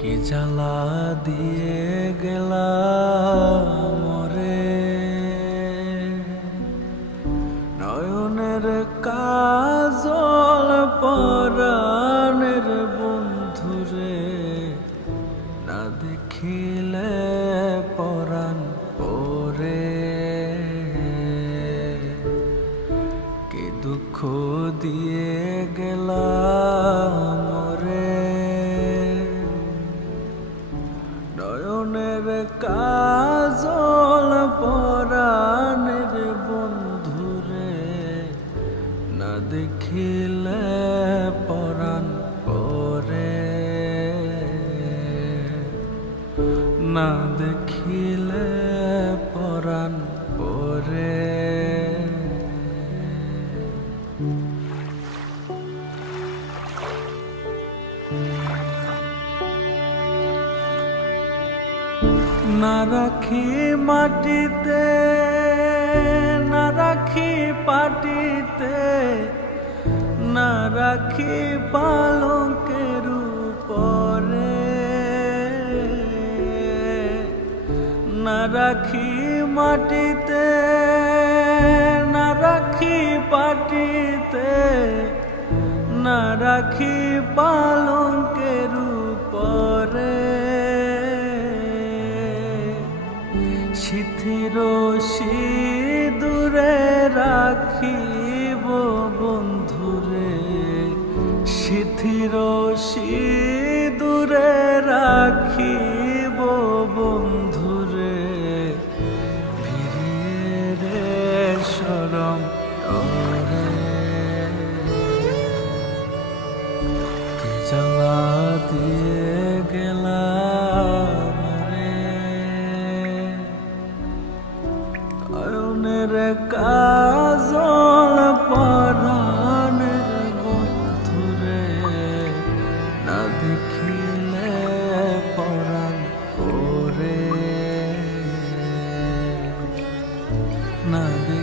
কি জ্বালা দিয়ে গেলাম রে নয়নের কাজল পরাণের বন্ধুরে না দেখিলে পরাণ পরে কি দুঃখ দিয়ে গেলাম নয়নের কাজল পরাণের বন্ধুরে না দেখিলে পরাণ পরে। না দেখিলে পরাণ না রাখি মাটিতে, না রাখি পাটিতে, না রাখি পালকের উপরে, না রাখি মাটিতে, না রাখি পাটিতে, না রাখি পালঙ্কের উপরে। শিথির দূরে রাখিব বন্ধুরে। শিথির দূরে রাখিব বন্ধুরে। ফিরিয়ে রে সরম জ্বালা দিয়ে নয়নের কাজল পরাণের বন্ধুরে না দেখিলে পরাণ করে। না দেখ